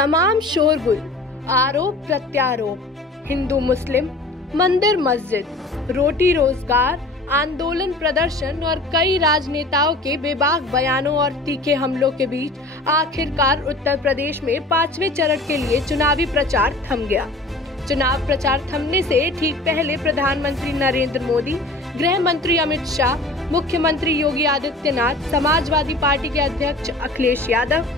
तमाम शोरगुल, आरोप प्रत्यारोप, हिंदू मुस्लिम, मंदिर मस्जिद, रोटी रोजगार, आंदोलन प्रदर्शन और कई राजनेताओं के बेबाक बयानों और तीखे हमलों के बीच आखिरकार उत्तर प्रदेश में 5वें चरण के लिए चुनावी प्रचार थम गया। चुनाव प्रचार थमने से ठीक पहले प्रधानमंत्री नरेंद्र मोदी, गृह मंत्री अमित शाह, मुख्यमंत्री योगी आदित्यनाथ, समाजवादी पार्टी के अध्यक्ष अखिलेश यादव,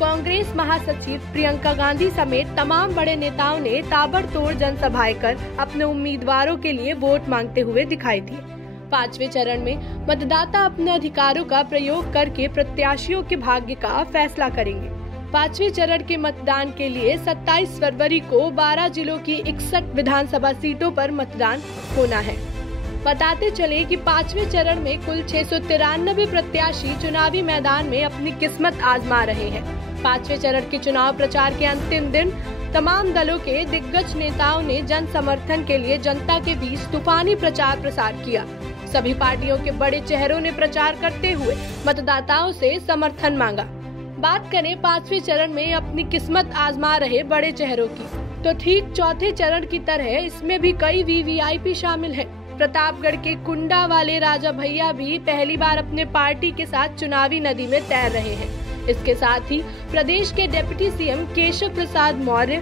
कांग्रेस महासचिव प्रियंका गांधी समेत तमाम बड़े नेताओं ने ताबड़तोड़ जनसभाएं कर अपने उम्मीदवारों के लिए वोट मांगते हुए दिखाई दिए। 5वें चरण में मतदाता अपने अधिकारों का प्रयोग करके प्रत्याशियों के भाग्य का फैसला करेंगे। 5वें चरण के मतदान के लिए 27 फरवरी को 12 जिलों की 61 विधानसभा सीटों पर मतदान होना है। बताते चले कि 5वें चरण में कुल 693 प्रत्याशी चुनावी मैदान में अपनी किस्मत आजमा रहे हैं। 5वें चरण के चुनाव प्रचार के अंतिम दिन तमाम दलों के दिग्गज नेताओं ने जन समर्थन के लिए जनता के बीच तूफानी प्रचार प्रसार किया। सभी पार्टियों के बड़े चेहरों ने प्रचार करते हुए मतदाताओं से समर्थन मांगा। बात करें 5वें चरण में अपनी किस्मत आजमा रहे बड़े चेहरों की, तो ठीक चौथे चरण की तरह इसमें भी कई वीवीआईपी शामिल हैं। प्रतापगढ़ के कुंडा वाले राजा भैया भी पहली बार अपने पार्टी के साथ चुनावी नदी में तैर रहे हैं। इसके साथ ही प्रदेश के डिप्टी सीएम केशव प्रसाद मौर्य,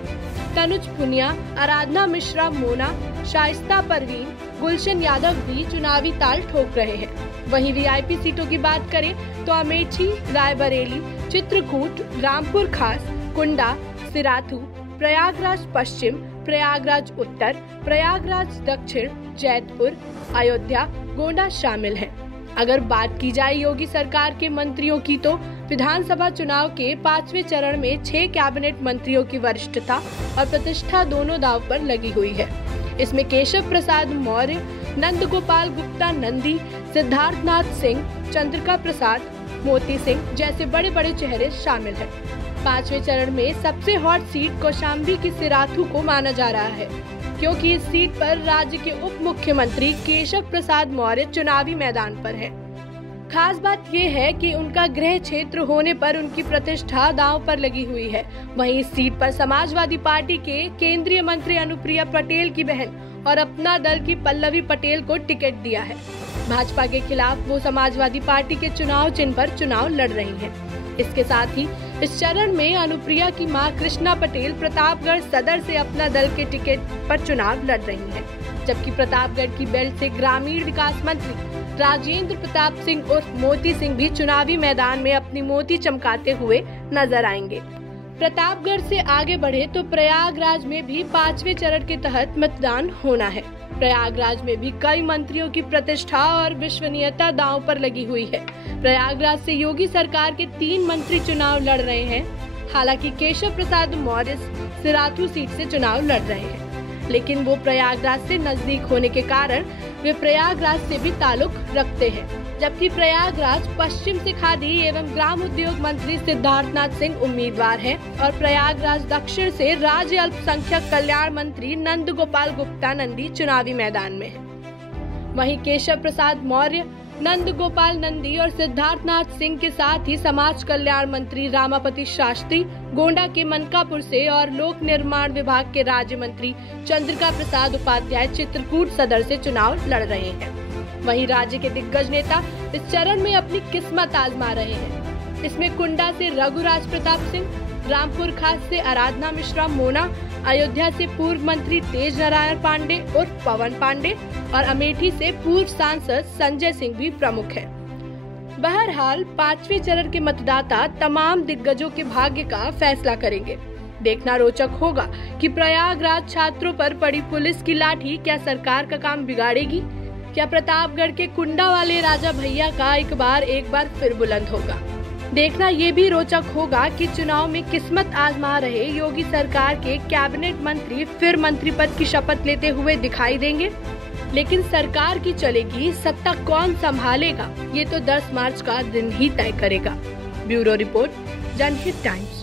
तनुज पुनिया, आराधना मिश्रा मोना, शाइस्ता परवीन, गुलशन यादव भी चुनावी ताल ठोक रहे हैं। वहीं वीआईपी सीटों की बात करें तो अमेठी, रायबरेली, चित्रकूट, रामपुर खास, कुंडा, सिराथू, प्रयागराज पश्चिम, प्रयागराज उत्तर, प्रयागराज दक्षिण, जैतपुर, अयोध्या, गोंडा शामिल हैं। अगर बात की जाए योगी सरकार के मंत्रियों की तो विधानसभा चुनाव के 5वें चरण में 6 कैबिनेट मंत्रियों की वरिष्ठता और प्रतिष्ठा दोनों दांव पर लगी हुई है। इसमें केशव प्रसाद मौर्य, नंद गोपाल गुप्ता नंदी, सिद्धार्थनाथ सिंह, चंद्रिका प्रसाद, मोती सिंह जैसे बड़े बड़े चेहरे शामिल हैं। 5वें चरण में सबसे हॉट सीट कौशाम्बी की सिराथू को माना जा रहा है, क्योंकि इस सीट पर राज्य के उप मुख्यमंत्री केशव प्रसाद मौर्य चुनावी मैदान पर हैं। खास बात यह है कि उनका गृह क्षेत्र होने पर उनकी प्रतिष्ठा दांव पर लगी हुई है। वहीं इस सीट पर समाजवादी पार्टी के केंद्रीय मंत्री अनुप्रिया पटेल की बहन और अपना दल की पल्लवी पटेल को टिकट दिया है। भाजपा के खिलाफ वो समाजवादी पार्टी के चुनाव चिन्ह पर चुनाव लड़ रही हैं। इसके साथ ही इस चरण में अनुप्रिया की मां कृष्णा पटेल प्रतापगढ़ सदर से अपना दल के टिकट पर चुनाव लड़ रही हैं, जबकि प्रतापगढ़ की बेल्ट से ग्रामीण विकास मंत्री राजेंद्र प्रताप सिंह उर्फ मोती सिंह भी चुनावी मैदान में अपनी मोती चमकाते हुए नजर आएंगे। प्रतापगढ़ से आगे बढ़े तो प्रयागराज में भी 5वें चरण के तहत मतदान होना है। प्रयागराज में भी कई मंत्रियों की प्रतिष्ठा और विश्वसनीयता दांव पर लगी हुई है। प्रयागराज से योगी सरकार के 3 मंत्री चुनाव लड़ रहे हैं। हालांकि केशव प्रसाद मौर्य सिराथू सीट से चुनाव लड़ रहे हैं, लेकिन वो प्रयागराज से नजदीक होने के कारण वे प्रयागराज से भी ताल्लुक रखते हैं, जबकि प्रयागराज पश्चिम से खादी एवं ग्राम उद्योग मंत्री सिद्धार्थनाथ सिंह उम्मीदवार हैं और प्रयागराज दक्षिण से राज्य अल्पसंख्यक कल्याण मंत्री नंद गोपाल गुप्ता नंदी चुनावी मैदान में हैं। वहीं केशव प्रसाद मौर्य, नंद गोपाल नंदी और सिद्धार्थनाथ सिंह के साथ ही समाज कल्याण मंत्री रामापति शास्त्री गोंडा के मनकापुर से और लोक निर्माण विभाग के राज्य मंत्री चंद्रिका प्रसाद उपाध्याय चित्रकूट सदर से चुनाव लड़ रहे हैं। वहीं राज्य के दिग्गज नेता इस चरण में अपनी किस्मत आजमा रहे हैं। इसमें कुंडा से रघुराज प्रताप सिंह, रामपुर खास से आराधना मिश्रा मोना, अयोध्या से पूर्व मंत्री तेज नारायण पांडे उर्फ पवन पांडे और अमेठी से पूर्व सांसद संजय सिंह भी प्रमुख हैं। बहरहाल 5वें चरण के मतदाता तमाम दिग्गजों के भाग्य का फैसला करेंगे। देखना रोचक होगा कि प्रयागराज छात्रों पर पड़ी पुलिस की लाठी क्या सरकार का काम बिगाड़ेगी? क्या प्रतापगढ़ के कुंडा वाले राजा भैया का एक बार फिर बुलंद होगा? देखना ये भी रोचक होगा कि चुनाव में किस्मत आजमा रहे योगी सरकार के कैबिनेट मंत्री फिर मंत्री पद की शपथ लेते हुए दिखाई देंगे। लेकिन सरकार की चलेगी, सत्ता कौन संभालेगा, ये तो 10 मार्च का दिन ही तय करेगा। ब्यूरो रिपोर्ट, जनहित टाइम्स।